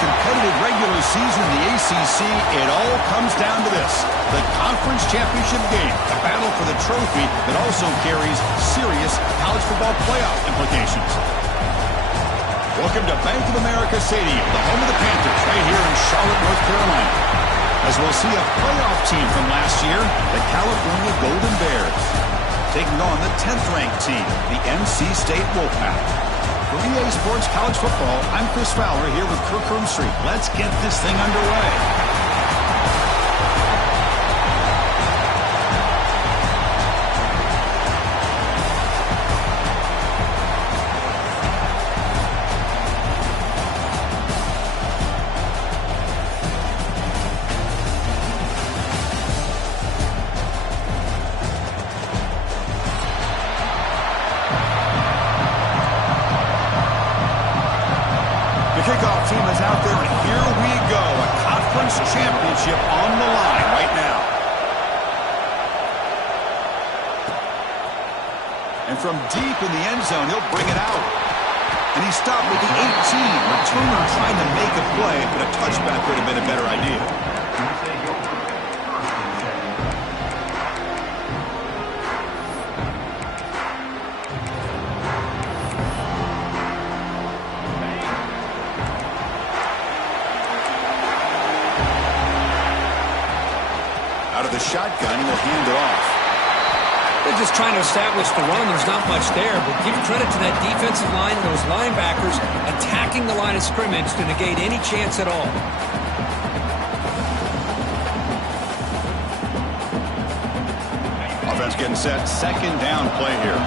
competitive regular season in the ACC, it all comes down to this: the conference championship game, the battle for the trophy that also carries serious college football playoff implications. Welcome to Bank of America Stadium, the home of the Panthers, right here in Charlotte, North Carolina, as we'll see a playoff team from last year, the California Golden Bears, taking on the 10th-ranked team, the NC State Wolfpack. For EA Sports College Football, I'm Chris Fowler here with Kirk Hermstreet. Let's get this thing underway. Kickoff team is out there, and here we go. A conference championship on the line right now. And from deep in the end zone, he'll bring it out. And he stopped with the 18. Returner trying to make a play, but a touchback would have been a better idea. Out of the shotgun, he will hand it off. They're just trying to establish the run. There's not much there, but give credit to that defensive line and those linebackers attacking the line of scrimmage to negate any chance at all. Offense getting set. Second down play here.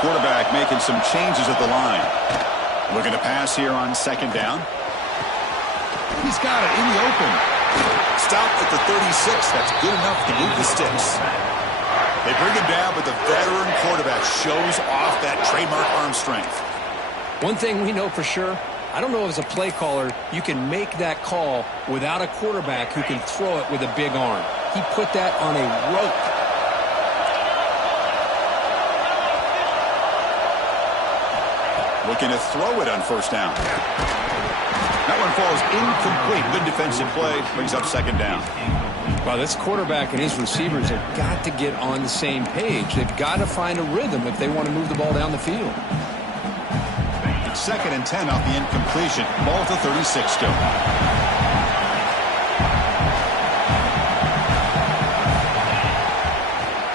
Quarterback making some changes at the line. Looking to pass here on second down. He's got it in the open. Stopped at the 36. That's good enough to move the sticks. They bring him down, but the veteran quarterback shows off that trademark arm strength. One thing we know for sure, I don't know as a play caller, you can make that call without a quarterback who can throw it with a big arm. He put that on a rope. Looking to throw it on first down. That one falls incomplete. Good defensive play. Brings up second down. Well, this quarterback and his receivers have got to get on the same page. They've got to find a rhythm if they want to move the ball down the field. It's 2nd and 10 off the incompletion. Ball to 36 still.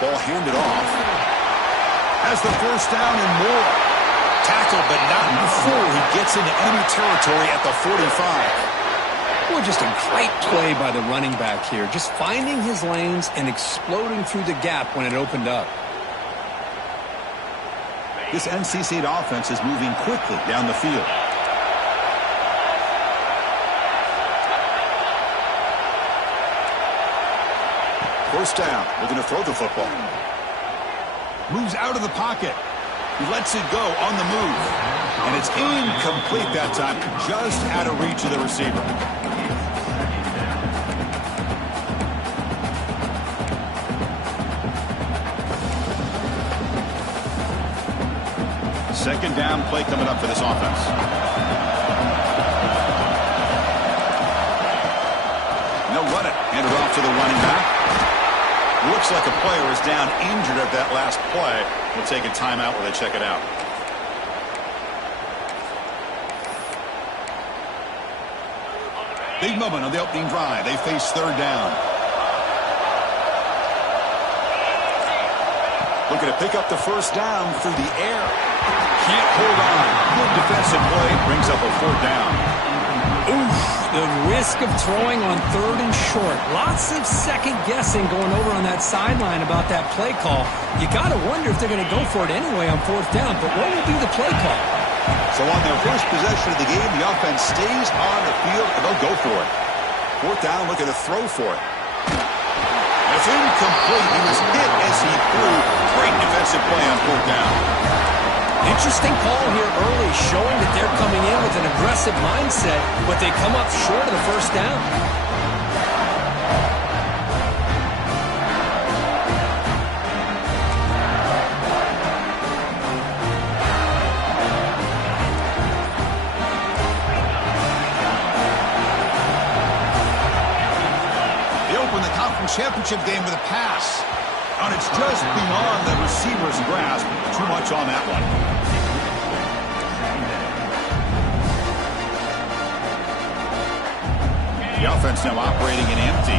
Ball handed off. Has the first down and more. Tackled, but not before he gets into enemy territory at the 45. Well, just a great play by the running back here. Just finding his lanes and exploding through the gap when it opened up. This NC State offense is moving quickly down the field. First down, looking to throw the football. Moves out of the pocket. He lets it go on the move. And it's incomplete that time. Just out of reach of the receiver. Second down play coming up for this offense. They'll run it. Hand it off to the running back. Looks like a player is down injured at that last play. We'll take a timeout while they check it out. Big moment on the opening drive. They face third down. Looking to pick up the first down through the air. Can't hold on. Good defensive play. Brings up a fourth down. Oof, the risk of throwing on 3rd and short. Lots of second guessing going over on that sideline about that play call. You got to wonder if they're going to go for it anyway on 4th down, but what will be the play call? So on their first possession of the game, the offense stays on the field, and they'll go for it. 4th down, looking to throw for it. It's incomplete. He was hit as he threw. Great defensive play on 4th down. Interesting call here early, showing that they're coming in with an aggressive mindset, but they come up short of the first down. conference championship game with a pass. And it's just beyond the receiver's grasp. Too much on that one. The offense now operating in empty.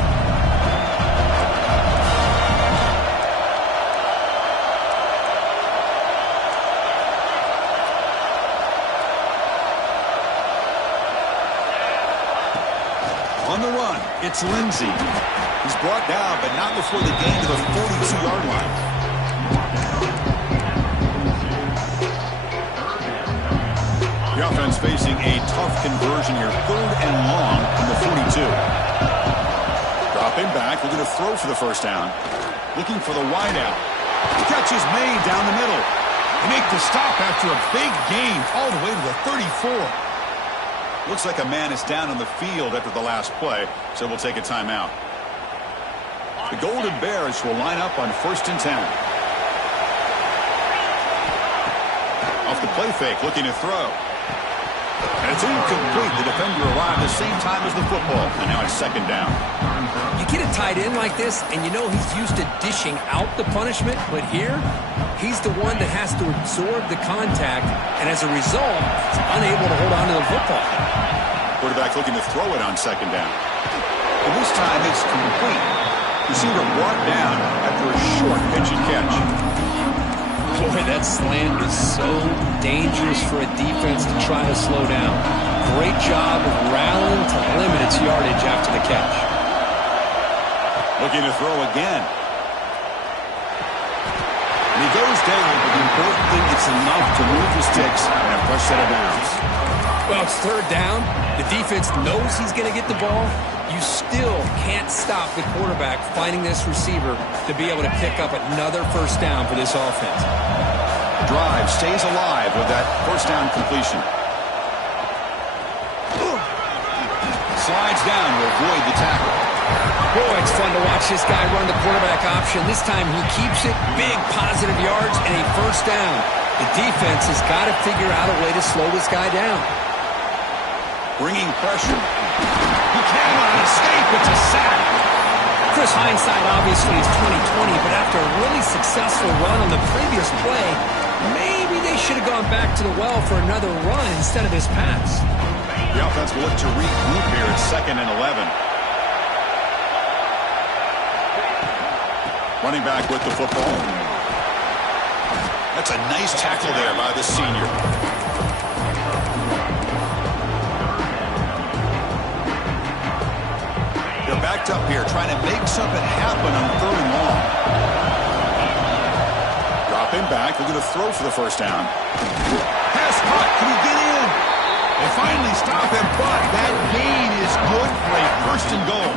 On the run, it's Lindsey. He's brought down, but not before the gain to the 42-yard line. The offense facing a tough conversion here. 3rd and long from the 42. Dropping back, looking to throw for the first down. Looking for the wideout. Catch is made down the middle. They make the stop after a big gain all the way to the 34. Looks like a man is down on the field after the last play, so we'll take a timeout. The Golden Bears will line up on 1st and 10. Off the play fake, looking to throw. And it's incomplete. The defender arrived the same time as the football, and now it's 2nd down. You get a tight end like this, and you know he's used to dishing out the punishment, but here, he's the one that has to absorb the contact, and as a result, he's unable to hold on to the football. Quarterback looking to throw it on 2nd down. And this time it's complete. Receiver brought down after a short pitch and catch. Boy, that slant is so dangerous for a defense to try to slow down. Great job of rallying to limit its yardage after the catch. Looking to throw again. And he goes down, but the important thing, it's enough to move the sticks and a fresh set of downs. Well, it's 3rd down. The defense knows he's going to get the ball. You still can't stop the quarterback finding this receiver to be able to pick up another 1st down for this offense. Drive stays alive with that 1st down completion. Slides down to avoid the tackle. Boy, it's fun to watch this guy run the quarterback option. This time he keeps it, big positive yards, and a 1st down. The defense has got to figure out a way to slow this guy down. Bringing pressure. He cannot escape. It's a sack. Chris, hindsight obviously is 20/20, but after a really successful run on the previous play, maybe they should have gone back to the well for another run instead of this pass. The offense will look to regroup here at 2nd and 11. Running back with the football. That's a nice tackle there by the senior. They're backed up here, trying to make something happen on 3rd and long. Dropping back, looking to throw for the first down. Pass caught, can he get in? They finally stop him, but that gain is good for a 1st and goal.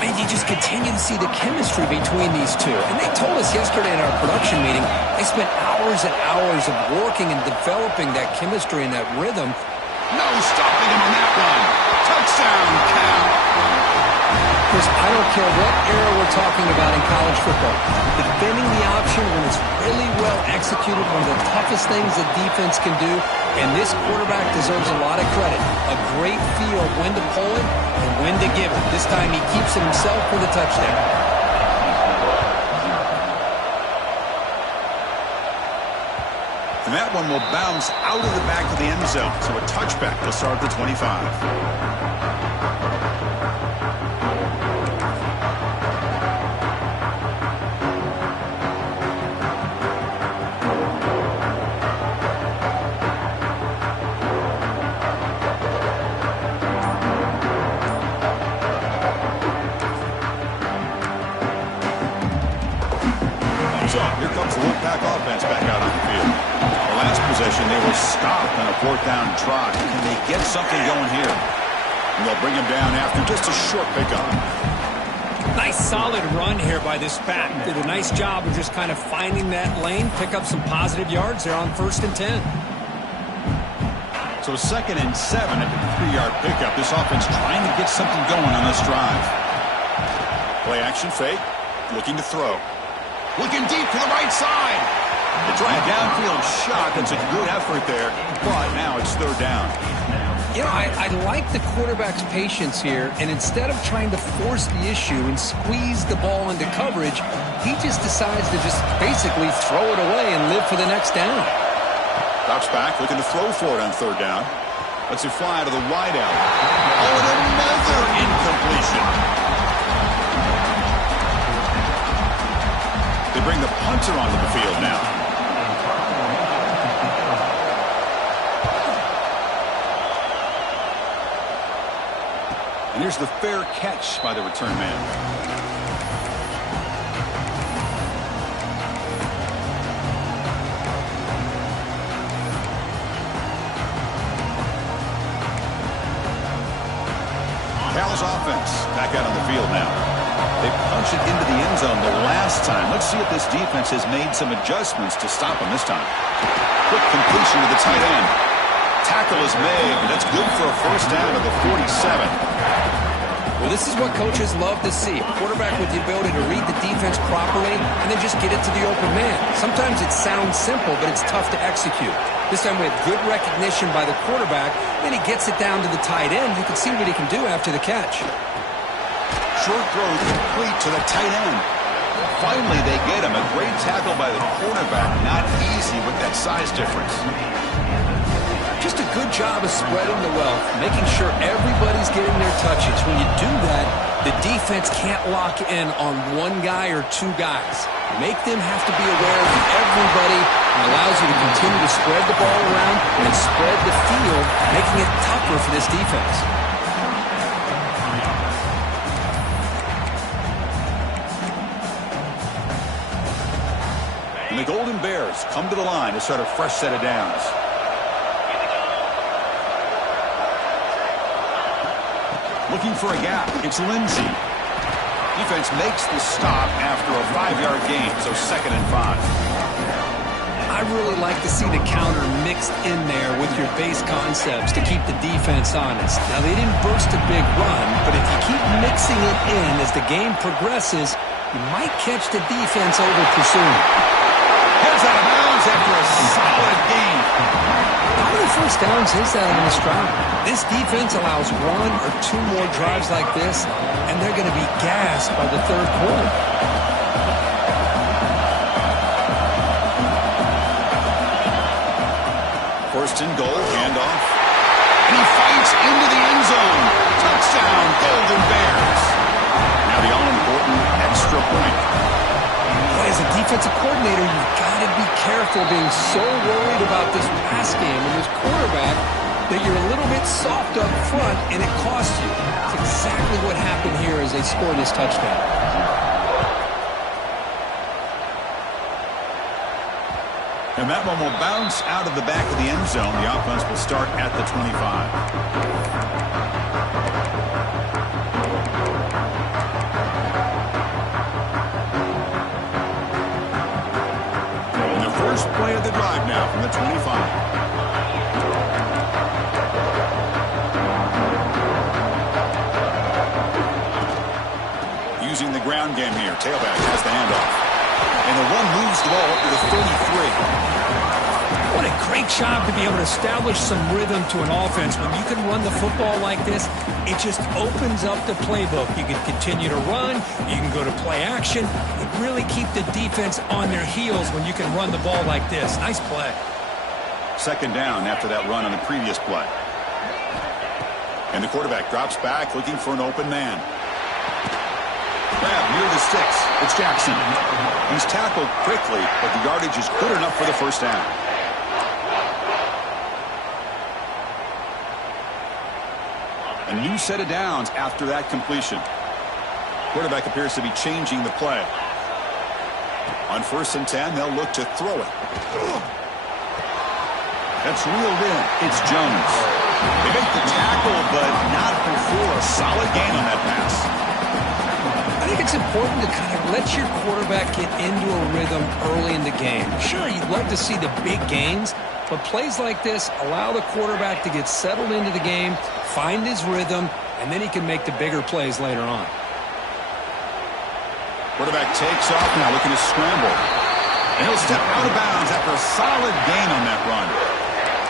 And you just continue to see the chemistry between these two. And they told us yesterday in our production meeting, they spent hours and hours of working and developing that chemistry and that rhythm. No stopping him on that one. Touchdown, Cal. Chris, I don't care what era we're talking about in college football. Defending the option when it's really well executed, one of the toughest things a defense can do, and this quarterback deserves a lot of credit. A great feel of when to pull it and when to give it. This time he keeps it himself for the touchdown. And that one will bounce out of the back of the end zone. So a touchback to start the 25. So here comes the Wolfpack offense back out on the field. The last possession, they were stopped on a 4th down try. Can they get something going here? And they'll bring him down after just a short pickup. Nice solid run here by this back. Did a nice job of just kind of finding that lane, pick up some positive yards there on 1st and 10. So 2nd and 7 at the 3-yard pickup. This offense trying to get something going on this drive. Play action fake, looking to throw. Looking deep to the right side. They try a downfield shot. That's a good effort there, but now it's 3rd down. You know, I like the quarterback's patience here, and instead of trying to force the issue and squeeze the ball into coverage, he just decides to just basically throw it away and live for the next down. Drops back, looking to throw for it on third down. Lets it fly to the wide out. Oh, and another incompletion. They bring the punter onto the field now. And here's the fair catch by the return man. Cal's offense back out on the field now. They punch it into the end zone the last time. Let's see if this defense has made some adjustments to stop them this time. Quick completion to the tight end. Tackle is made, but that's good for a first down to the 47. Well, this is what coaches love to see. A quarterback with the ability to read the defense properly and then just get it to the open man. Sometimes it sounds simple, but it's tough to execute. This time we have good recognition by the quarterback. Then he gets it down to the tight end. You can see what he can do after the catch. Short throw complete to the tight end. Finally, they get him. A great tackle by the cornerback. Not easy with that size difference. Just a good job of spreading the wealth, making sure everybody's getting their touches. When you do that, the defense can't lock in on one guy or two guys. Make them have to be aware of everybody, and allows you to continue to spread the ball around and spread the field, making it tougher for this defense. And the Golden Bears come to the line to start a fresh set of downs. Looking for a gap. It's Lindsey. Defense makes the stop after a 5-yard gain, so 2nd and 5. I really like to see the counter mixed in there with your base concepts to keep the defense honest. Now, they didn't burst a big run, but if you keep mixing it in as the game progresses, you might catch the defense over pursuing. Heads out of bounds after a solid gain. How many first downs is that on this drive? This defense allows 1 or 2 more drives like this, and they're going to be gassed by the third quarter. First and goal, handoff. And he fights into the end zone. Touchdown, Golden Bears. Now the all-important extra point. But as a defensive coordinator, you've got to be careful being so worried about this pass game and this quarterback that you're a little bit soft up front and it costs you. It's exactly what happened here as they scored this touchdown. And that one will bounce out of the back of the end zone. The offense will start at the 25. First play of the drive now from the 25. Using the ground game here. Tailback has the handoff. And the run moves the ball up to the 33. What a great job to be able to establish some rhythm to an offense. When you can run the football like this, it just opens up the playbook. You can continue to run. You can go to play action. You really keep the defense on their heels when you can run the ball like this. Nice play. 2nd down after that run on the previous play. And the quarterback drops back looking for an open man. Grab near the sticks. It's Jackson. He's tackled quickly, but the yardage is good enough for the first down. A new set of downs after that completion. Quarterback appears to be changing the play. On 1st and 10, they'll look to throw it. That's reeled in. It's Jones. They make the tackle, but not before a solid gain on that pass. I think it's important to kind of let your quarterback get into a rhythm early in the game. Sure, you'd love to see the big gains, but plays like this allow the quarterback to get settled into the game, find his rhythm, and then he can make the bigger plays later on. Quarterback takes off now, looking to scramble. And he'll step out of bounds after a solid gain on that run.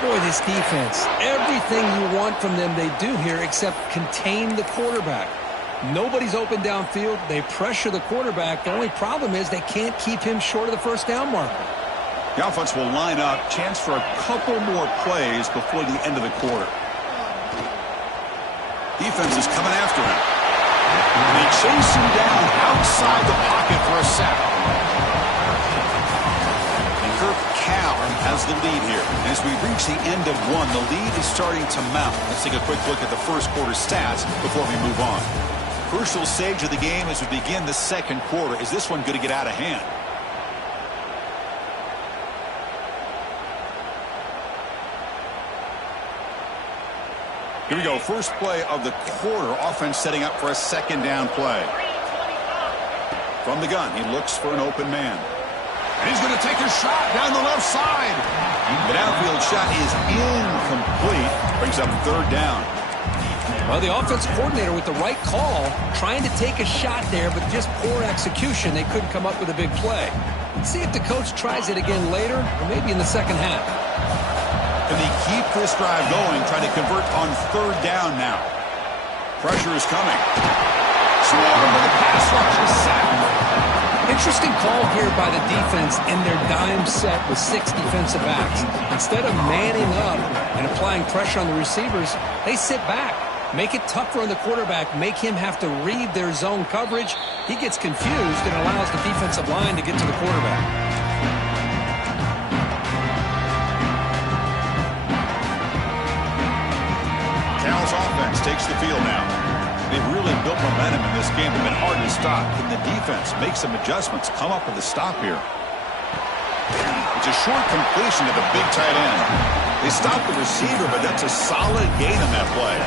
Boy, this defense, everything you want from them they do here except contain the quarterback. Nobody's open downfield. They pressure the quarterback. The only problem is they can't keep him short of the first down marker. The offense will line up. Chance for a couple more plays before the end of the quarter. Defense is coming after him. And they chase him down outside the pocket for a sack. And Kirk has the lead here. As we reach the end of one, the lead is starting to mount. Let's take a quick look at the first quarter stats before we move on. Crucial stage of the game as we begin the second quarter. Is this one going to get out of hand? Here we go. First play of the quarter. Offense setting up for a second down play. From the gun, he looks for an open man. And he's going to take a shot down the left side. The downfield shot is incomplete. Brings up third down. Well, the offense coordinator with the right call, trying to take a shot there, but just poor execution. They couldn't come up with a big play. Let's see if the coach tries it again later, or maybe in the second half. And they keep this drive going, trying to convert on third down now. Pressure is coming. Swarm with the pass rush is sacked. Interesting call here by the defense in their dime set with 6 defensive backs. Instead of manning up and applying pressure on the receivers, they sit back. Make it tougher on the quarterback. Make him have to read their zone coverage. He gets confused and allows the defensive line to get to the quarterback. Cal's offense takes the field now. They've really built momentum in this game. They've been hard to stop. Can the defense make some adjustments? Come up with a stop here. It's a short completion to the big tight end. They stop the receiver, but that's a solid gain on that play.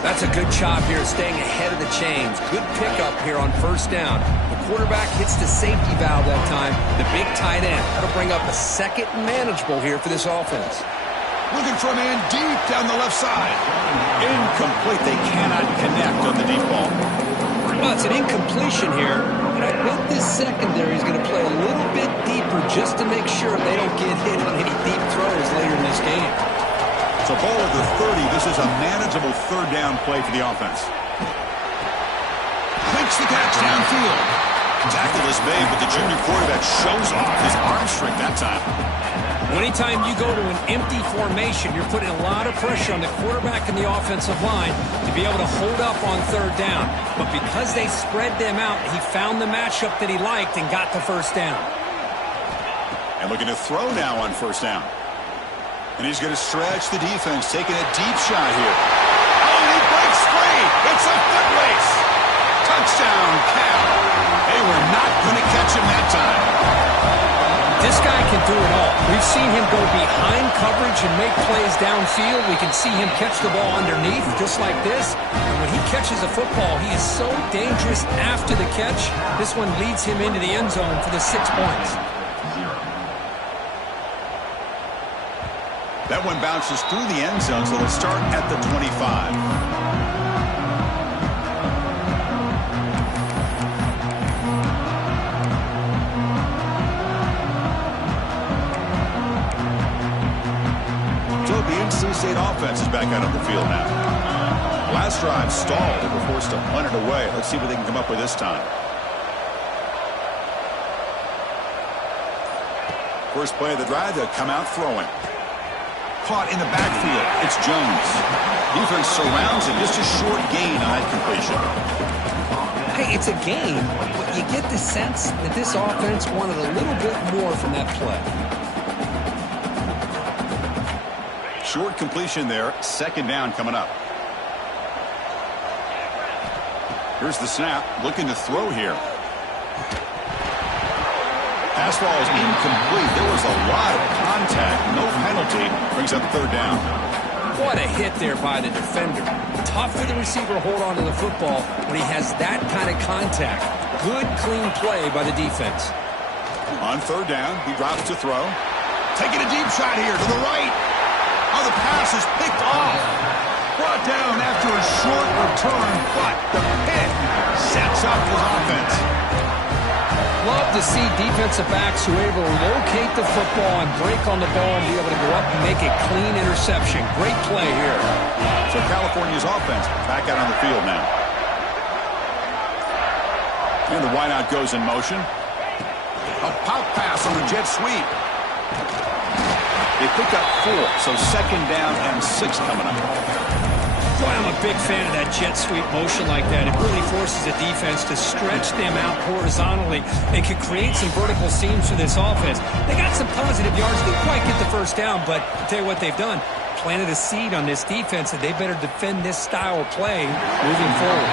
That's a good job here, staying ahead of the chains. Good pickup here on first down. The quarterback hits the safety valve that time. The big tight end. That'll bring up a second and manageable here for this offense. Looking for a man deep down the left side. Incomplete. They cannot connect on the deep ball. Well, it's an incompletion here. And I bet this secondary is going to play a little bit deeper just to make sure they don't get hit on any deep throws later in this game. So ball at the 30. This is a manageable third down play for the offense. Makes the catch downfield. Tackle is made, but the junior quarterback shows off his arm strength that time. Anytime you go to an empty formation, you're putting a lot of pressure on the quarterback and the offensive line to be able to hold up on third down. But because they spread them out, he found the matchup that he liked and got the first down. And looking to throw now on first down. And he's going to stretch the defense, taking a deep shot here. Oh, and he breaks free. It's a foot race. Touchdown, Cal. They were not going to catch him that time. This guy can do it all. We've seen him go behind coverage and make plays downfield. We can see him catch the ball underneath, just like this. And when he catches a football, he is so dangerous after the catch. This one leads him into the end zone for the 6 points. That one bounces through the end zone, so they'll start at the 25. So the NC State offense is back out on the field now. Last drive stalled. They were forced to punt it away. Let's see what they can come up with this time. First play of the drive, they'll come out throwing. Caught in the backfield. It's Jones. Defense surrounds him. Just a short gain on that completion. Hey, it's a game, but you get the sense that this offense wanted a little bit more from that play. Short completion there. Second down coming up. Here's the snap. Looking to throw here. Pass ball is incomplete. There was a lot of contact. No penalty. Brings up third down. What a hit there by the defender. Tough for the receiver to hold on to the football when he has that kind of contact. Good, clean play by the defense. On third down, he drops to throw. Taking a deep shot here to the right. Oh, the pass is picked off. Brought down after a short return, but the pick sets up his offense. Love to see defensive backs who are able to locate the football and break on the ball and be able to go up and make a clean interception. Great play here. So California's offense back out on the field now. And the wideout goes in motion. A pop pass on the jet sweep. They pick up 4, so second down and 6 coming up. Boy, I'm a big fan of that jet sweep motion like that. It really forces the defense to stretch them out horizontally and can create some vertical seams for this offense. They got some positive yards. They didn't quite get the first down, but I'll tell you what they've done. Planted a seed on this defense that they better defend this style of play moving forward.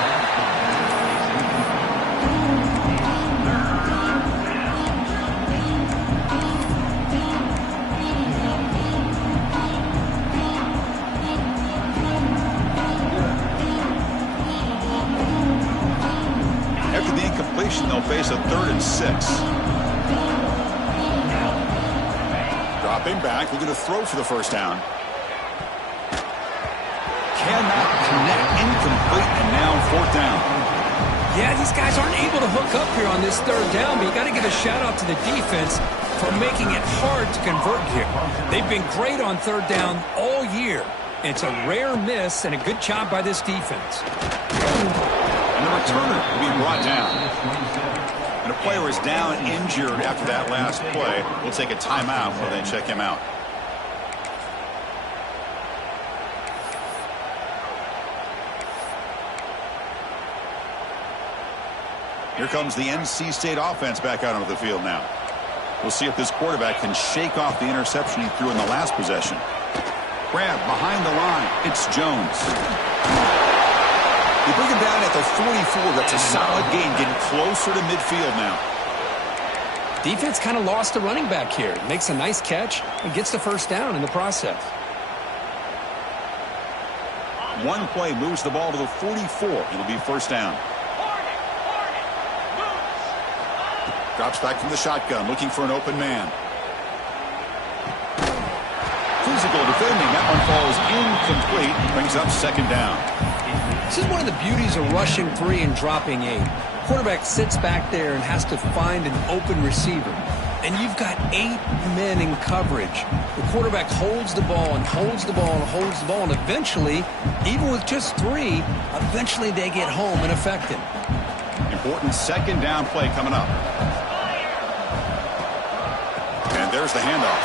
They'll face a 3rd and 6. Dropping back, looking to throw for the first down. Cannot connect, incomplete, and now 4th down. Yeah, these guys aren't able to hook up here on this 3rd down, but you got to give a shout out to the defense for making it hard to convert here. They've been great on 3rd down all year. It's a rare miss and a good job by this defense. And the returner will be brought down. And a player is down injured after that last play. We'll take a timeout while they check him out. Here comes the NC State offense back out onto the field now. We'll see if this quarterback can shake off the interception he threw in the last possession. Grab behind the line. It's Jones. You bring him down at the 44. That's a solid gain, getting closer to midfield now. Defense kind of lost the running back here. Makes a nice catch and gets the first down in the process. One play moves the ball to the 44. It'll be first down. Drops back from the shotgun, looking for an open man. Physical defending. That one falls incomplete. Brings up second down. This is one of the beauties of rushing 3 and dropping 8. Quarterback sits back there and has to find an open receiver. And you've got 8 men in coverage. The quarterback holds the ball and holds the ball and holds the ball. And eventually, even with just 3, eventually they get home and affect him. Important second down play coming up. And there's the handoff.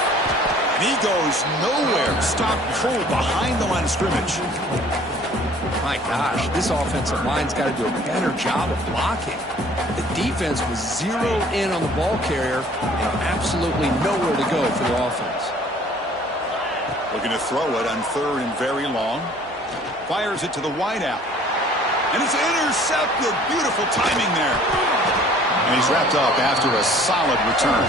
And he goes nowhere. Stop cold behind the line of scrimmage. My gosh, this offensive line's got to do a better job of blocking. The defense was zeroed in on the ball carrier and absolutely nowhere to go for the offense. Looking to throw it on 3rd and very long. Fires it to the wideout. And it's intercepted. Beautiful timing there. And he's wrapped up after a solid return.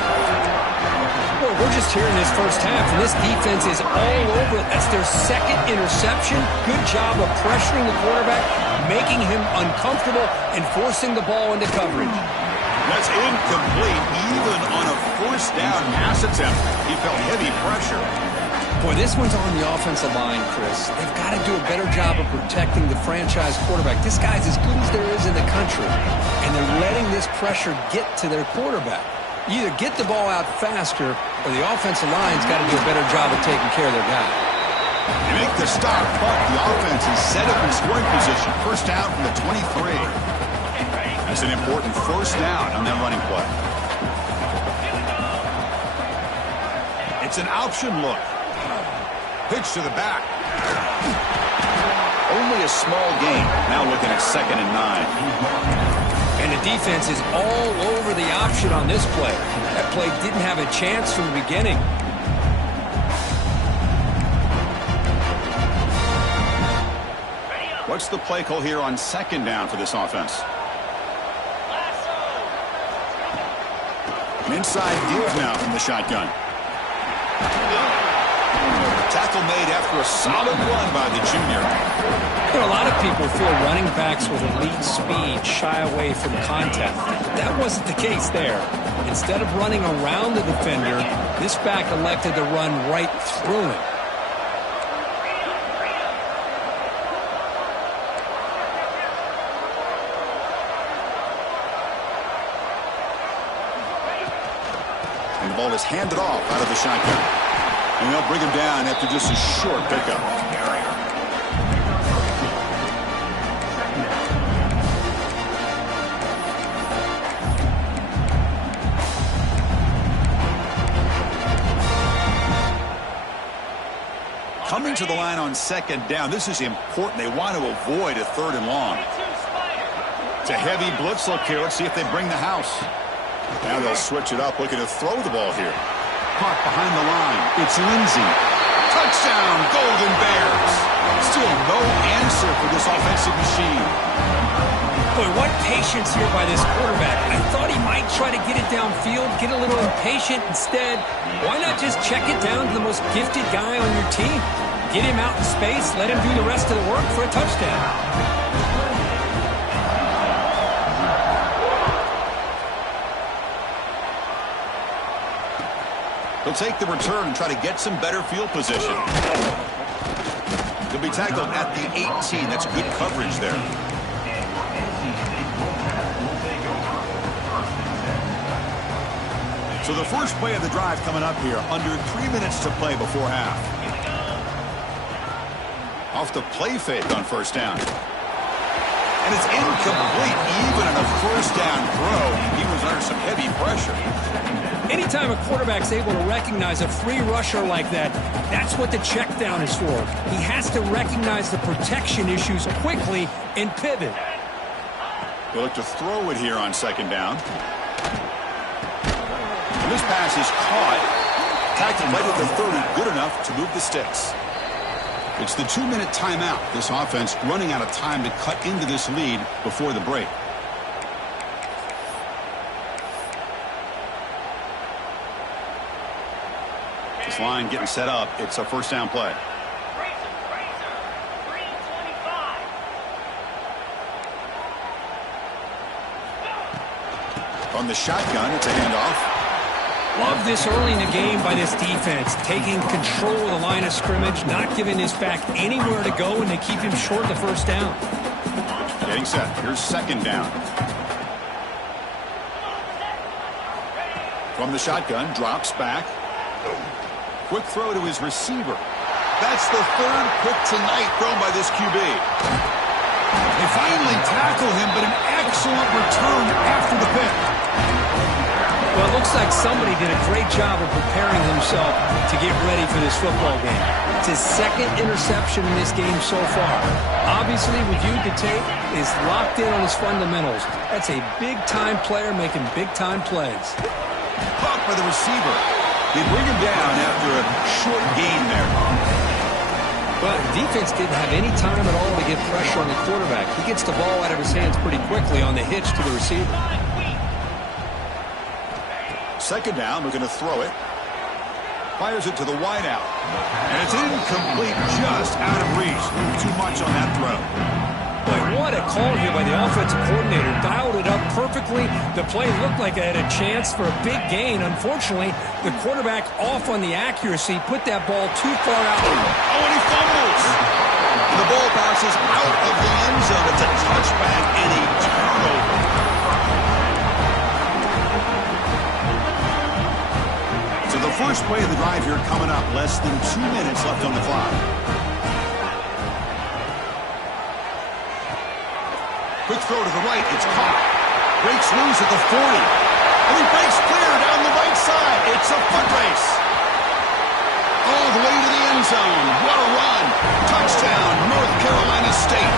Well, we're just here in this first half, and this defense is all over it. That's their 2nd interception. Good job of pressuring the quarterback, making him uncomfortable, and forcing the ball into coverage. That's incomplete, even on a first down pass attempt. He felt heavy pressure. Boy, this one's on the offensive line, Chris. They've got to do a better job of protecting the franchise quarterback. This guy's as good as there is in the country, and they're letting this pressure get to their quarterback. You either get the ball out faster, or the offensive line's got to do a better job of taking care of their guy. They make the stop, but the offense is set up in scoring position. First down from the 23. That's an important first down on that running play. It's an option look. Pitch to the back. Only a small gain. Now looking at 2nd and 9. And the defense is all over the option on this play. That play didn't have a chance from the beginning. What's the play call here on 2nd down for this offense? An inside deal now from the shotgun. Tackle made after a solid run by the junior. You know, a lot of people feel running backs with elite speed shy away from contact. That wasn't the case there. Instead of running around the defender, this back elected to run right through him. ball is handed off out of the shotgun. And they'll bring him down after just a short pickup. Coming to the line on second down. This is important. They want to avoid a third and long. It's a heavy blitz look here. Let's see if they bring the house. Now they'll switch it up, looking to throw the ball here. Caught behind the line. It's Lindsey. Touchdown, Golden Bears. Still no answer for this offensive machine. Boy, what patience here by this quarterback. I thought he might try to get it downfield, get a little impatient. Instead, why not just check it down to the most gifted guy on your team? Get him out in space, let him do the rest of the work for a touchdown. He'll take the return and try to get some better field position. He'll be tackled at the 18. That's good coverage there. So the first play of the drive coming up here. Under 3 minutes to play before half. Off the play fake on first down. And it's incomplete. Even on a first down throw, he was under some heavy pressure. Anytime a quarterback's able to recognize a free rusher like that, that's what the check down is for. He has to recognize the protection issues quickly and pivot. They'll look to throw it here on second down. And this pass is caught. Tackled right at the 30, good enough to move the sticks. It's the 2-minute timeout. This offense running out of time to cut into this lead before the break. This line getting set up. It's a first down play. From the shotgun, it's a handoff. Love this early in the game by this defense, taking control of the line of scrimmage, not giving this back anywhere to go, and they keep him short of the first down. Getting set. Here's second down. From the shotgun, drops back. Quick throw to his receiver. That's the third pick tonight thrown by this QB. They finally tackle him, but an excellent return after the pick. Well, it looks like somebody did a great job of preparing himself to get ready for this football game. It's his second interception in this game so far. Obviously, reviewed the tape, is locked in on his fundamentals. That's a big-time player making big-time plays. Caught by the receiver. They bring him down after a short gain there. But the defense didn't have any time at all to get pressure on the quarterback. He gets the ball out of his hands pretty quickly on the hitch to the receiver. Second down, we're going to throw it. Fires it to the wideout. And it's incomplete, just out of reach. Too much on that throw. Boy, what a call here by the offensive coordinator. Dialed it up perfectly. The play looked like it had a chance for a big gain. Unfortunately, the quarterback off on the accuracy, put that ball too far out. Oh, and he fumbles. And the ball bounces out of the end zone. It's a touchback and a turnover. So the first play of the drive here coming up. Less than 2 minutes left on the clock. Quick throw to the right. It's caught. Breaks loose at the 40. And he breaks clear down the right side. It's a foot race. All the way to the end zone. What a run. Touchdown, North Carolina State.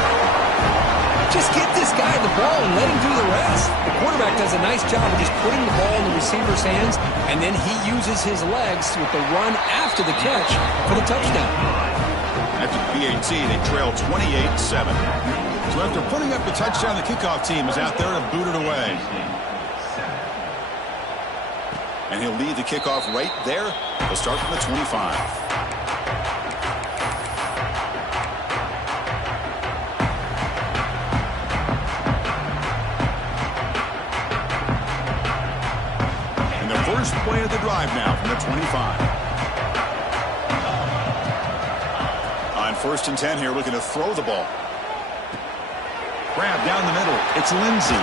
Just get this guy the ball and let him do the rest. The quarterback does a nice job of just putting the ball in the receiver's hands, and then he uses his legs with the run after the catch for the touchdown. After the PAT, they trail 28-7. So after putting up the touchdown, the kickoff team is out there to boot it away. And he'll lead the kickoff right there. They'll start from the 25. First play of the drive now from the 25. On first and 10 here, looking to throw the ball. Grab down the middle. It's Lindsey.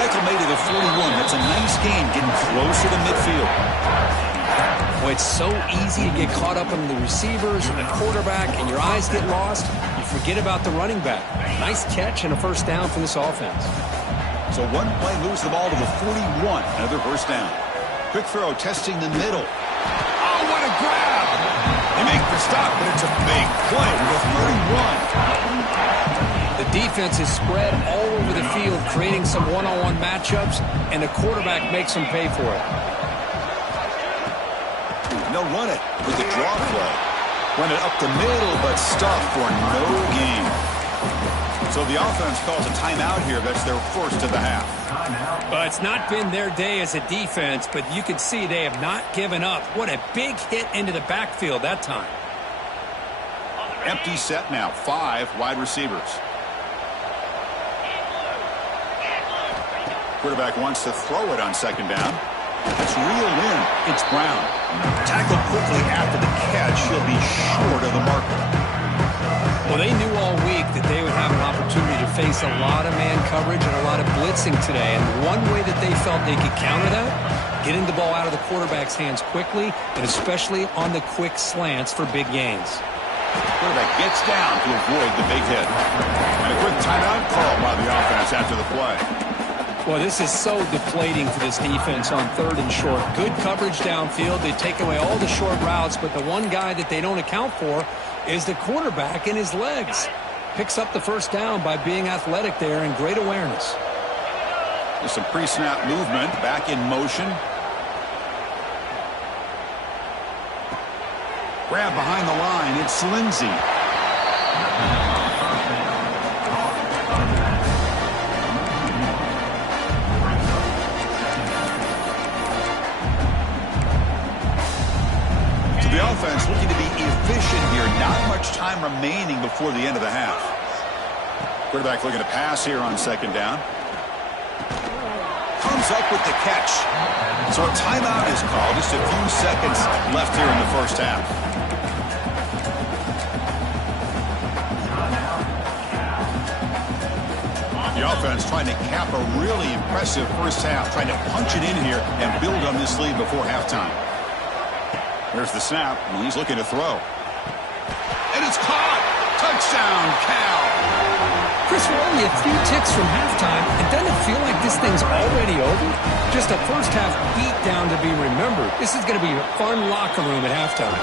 tackle made to the 41. That's a nice gain, getting closer to midfield. Well, it's so easy to get caught up in the receivers and the quarterback, and your eyes get lost. You forget about the running back. Nice catch and a first down for this offense. So one play moves the ball to the 41. Another first down. Quick throw, testing the middle. Oh, what a grab! They make the stop, but it's a big play to the 31. The defense is spread all over the field, creating some one-on-one matchups, and the quarterback makes them pay for it. And they'll run it with the draw play. Run it up the middle, but stuffed for no gain. So the offense calls a timeout here. That's their first of the half. Well, it's not been their day as a defense, but you can see they have not given up. What a big hit into the backfield that time. Empty set now. 5 wide receivers. Quarterback wants to throw it on second down. It's reeled in. It's Brown. Tackled quickly after the catch. He'll be short of the marker. Well, they knew all week that they would have an opportunity to face a lot of man coverage and a lot of blitzing today. And one way that they felt they could counter that, getting the ball out of the quarterback's hands quickly, and especially on the quick slants for big gains. Quarterback gets down to avoid the big hit. And a quick timeout call by the offense after the play. Well, this is so deflating for this defense on 3rd and short. Good coverage downfield. They take away all the short routes, but the one guy that they don't account for is the quarterback and his legs. Picks up the first down by being athletic there and great awareness. There's some pre-snap movement, back in motion. Grab behind the line, it's Lindsey. The offense looking to be efficient here. Not much time remaining before the end of the half. Quarterback looking to pass here on second down. Comes up with the catch. So a timeout is called. Just a few seconds left here in the first half. The offense trying to cap a really impressive first half. Trying to punch it in here and build on this lead before halftime. There's the snap, and he's looking to throw. And it's caught! Touchdown, Cal! Chris, we're only a few ticks from halftime. It doesn't feel like this thing's already over. Just a first-half beatdown to be remembered. This is going to be a fun locker room at halftime.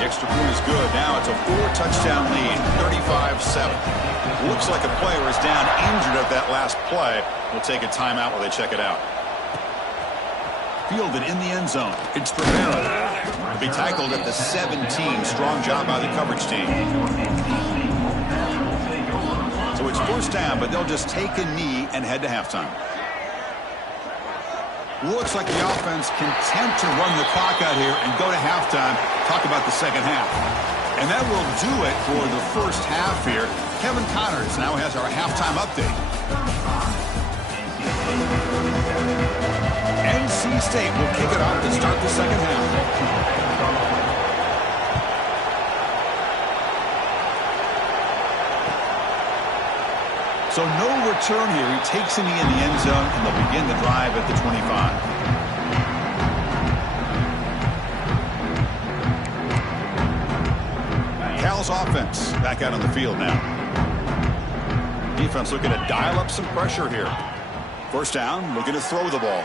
The extra point is good. Now it's a 4-touchdown lead, 35-7. Looks like a player is down injured at that last play. We'll take a timeout while they check it out. Fielded in the end zone. It's Rivera. He'll be tackled at the 17. Strong job by the coverage team. So it's first down, but they'll just take a knee and head to halftime. Looks like the offense content to run the clock out here and go to halftime. Talk about the second half. And that will do it for the first half here. Kevin Connors now has our halftime update. NC State will kick it off to start the second half. So no return here. He takes a knee in the end zone, and they'll begin the drive at the 25. Cal's offense back out on the field now. Defense looking to dial up some pressure here. First down, looking to throw the ball.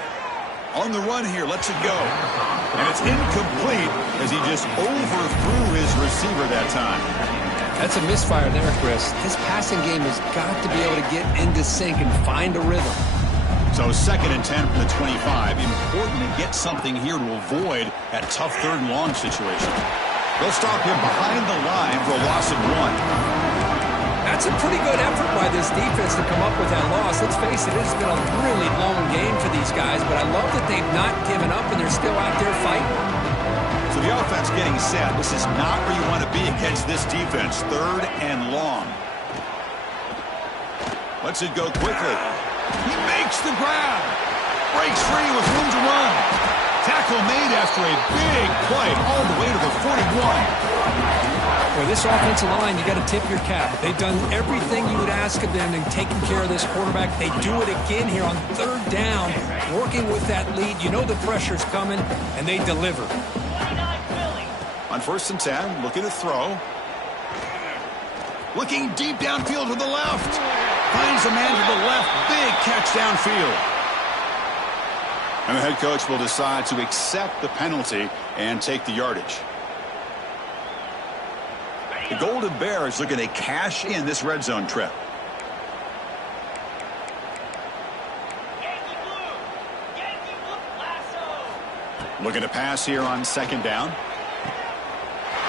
On the run here, lets it go. And it's incomplete as he just overthrew his receiver that time. That's a misfire there, Chris. This passing game has got to be able to get into sync and find a rhythm. So 2nd and 10 from the 25. Important to get something here to avoid that tough 3rd and long situation. They'll stop him behind the line for a loss of 1. That's a pretty good effort by this defense to come up with that loss. Let's face it, it's been a really long game for these guys, but I love that they've not given up and they're still out there fighting. So the offense getting set. This is not where you want to be against this defense. 3rd and long. Lets it go quickly. He makes the grab. Breaks free with room to run. Tackle made after a big play all the way to the 41. Well, this offensive line, you got to tip your cap. They've done everything you would ask of them in taking care of this quarterback. They do it again here on third down, working with that lead. You know the pressure's coming, and they deliver. On 1st and 10, looking to throw. Looking deep downfield to the left. Finds a man to the left. Big catch downfield. And the head coach will decide to accept the penalty and take the yardage. The Golden Bears looking to cash in this red zone trip. Looking to pass here on 2nd down.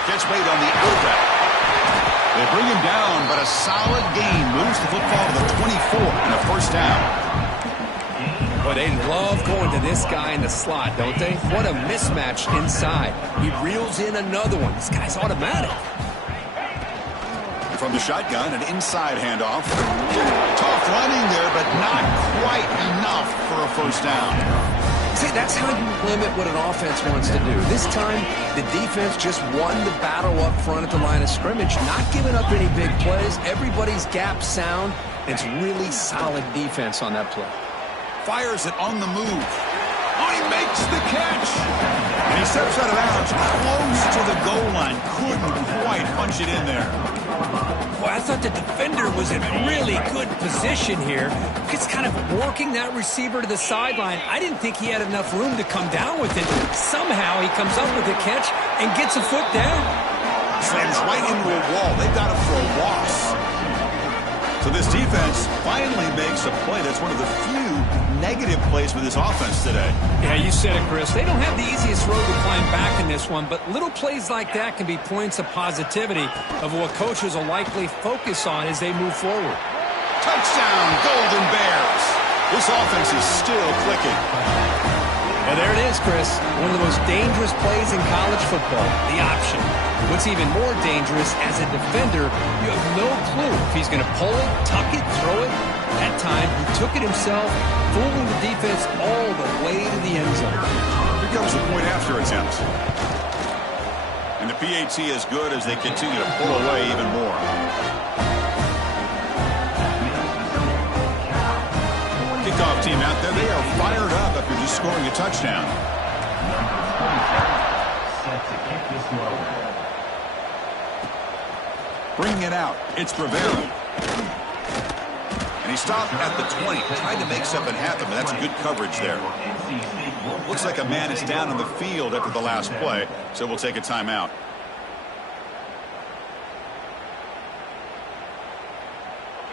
Gets made on the outback. They bring him down, but a solid gain moves the football to the 24 and a 1st down. But they love going to this guy in the slot, don't they? What a mismatch inside. He reels in another one. This guy's automatic. From the shotgun, an inside handoff. Tough running there, but not quite enough for a 1st down. See, that's how you limit what an offense wants to do. This time, the defense just won the battle up front at the line of scrimmage, not giving up any big plays. Everybody's gap sound. It's really solid defense on that play. Fires it on the move. Oh, he makes the catch. And he steps out of bounds, close to the goal line. Couldn't quite punch it in there. Well, I thought the defender was in really good position here. It's kind of working that receiver to the sideline. I didn't think he had enough room to come down with it. Somehow he comes up with a catch and gets a foot down. Slams right into a wall. They've got him for a loss. So this defense finally makes a play. That's one of the few negative plays for this offense today. Yeah, you said it, Chris. They don't have the easiest road to climb back in this one, but little plays like that can be points of positivity of what coaches will likely focus on as they move forward. Touchdown, Golden Bears. This offense is still clicking. Well, there it is, Chris. One of the most dangerous plays in college football, the option. What's even more dangerous, as a defender, you have no clue if he's going to pull it, tuck it, throw it. That time, he took it himself, fooling the defense all the way to the end zone. Here comes the point after attempt. And the PAT is good as they continue to pull away even more. Kickoff team out there, they are fired up after just scoring a touchdown. Bringing it out, it's Rivera. And he stopped at the 20, trying to make something happen, but that's good coverage there. Looks like a man is down on the field after the last play, so we'll take a timeout.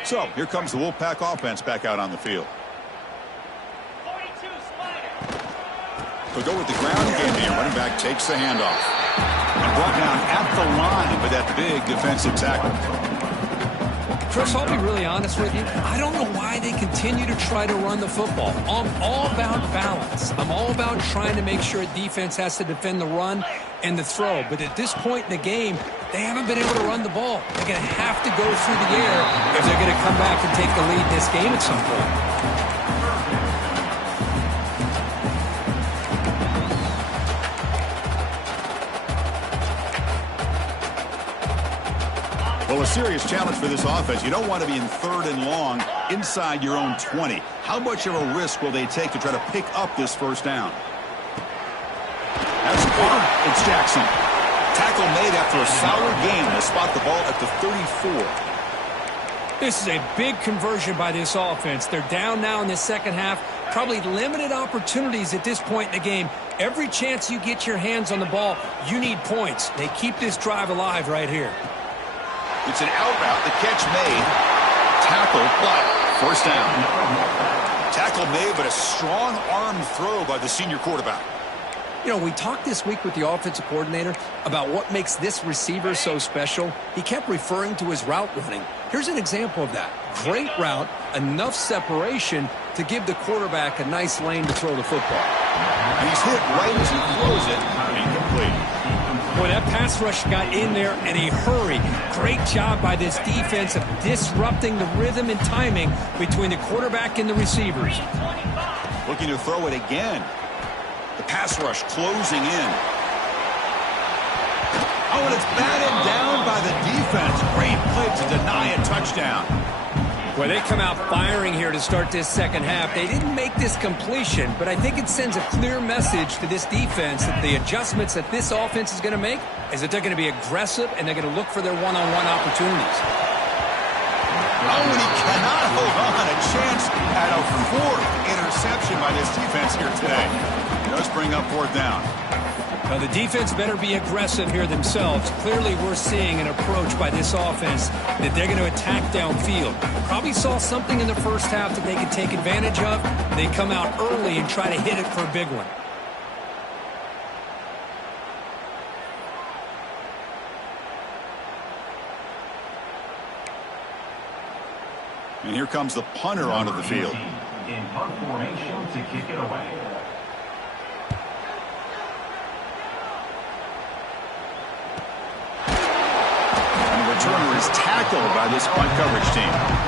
So, here comes the Wolfpack offense back out on the field. They'll go with the ground game here. Running back takes the handoff. And brought down at the line with that big defensive tackle. Chris, I'll be really honest with you. I don't know why they continue to try to run the football. I'm all about balance. I'm all about trying to make sure a defense has to defend the run and the throw. But at this point in the game, they haven't been able to run the ball. They're going to have to go through the air if they're going to come back and take the lead in this game at some point. Well, a serious challenge for this offense. You don't want to be in 3rd and long inside your own 20. How much of a risk will they take to try to pick up this 1st down? That's good. It's Jackson. Tackle made after a solid gain to spot the ball at the 34. This is a big conversion by this offense. They're down now in the second half. Probably limited opportunities at this point in the game. Every chance you get your hands on the ball, you need points. They keep this drive alive right here. It's an out route. The catch made. Tackle, but 1st down. Tackle made, but a strong arm throw by the senior quarterback. You know, we talked this week with the offensive coordinator about what makes this receiver so special. He kept referring to his route running. Here's an example of that. Great route, enough separation to give the quarterback a nice lane to throw the football. And he's hit right as he throws it. Incomplete. Boy, that pass rush got in there in a hurry. Great job by this defense of disrupting the rhythm and timing between the quarterback and the receivers. Looking to throw it again. The pass rush closing in. Oh, and it's batted down by the defense. Great play to deny a touchdown. Well, they come out firing here to start this second half. They didn't make this completion, but I think it sends a clear message to this defense that the adjustments that this offense is going to make is that they're going to be aggressive and they're going to look for their one-on-one opportunities. Oh, and he cannot hold on. A chance at a fourth interception by this defense here today. Does bring up fourth down. Now, the defense better be aggressive here themselves. Clearly, we're seeing an approach by this offense that they're going to attack downfield. Probably saw something in the first half that they could take advantage of. They come out early and try to hit it for a big one. And here comes the punter onto the field. In punt formation to kick it away. And the returner is tackled by this punt coverage team.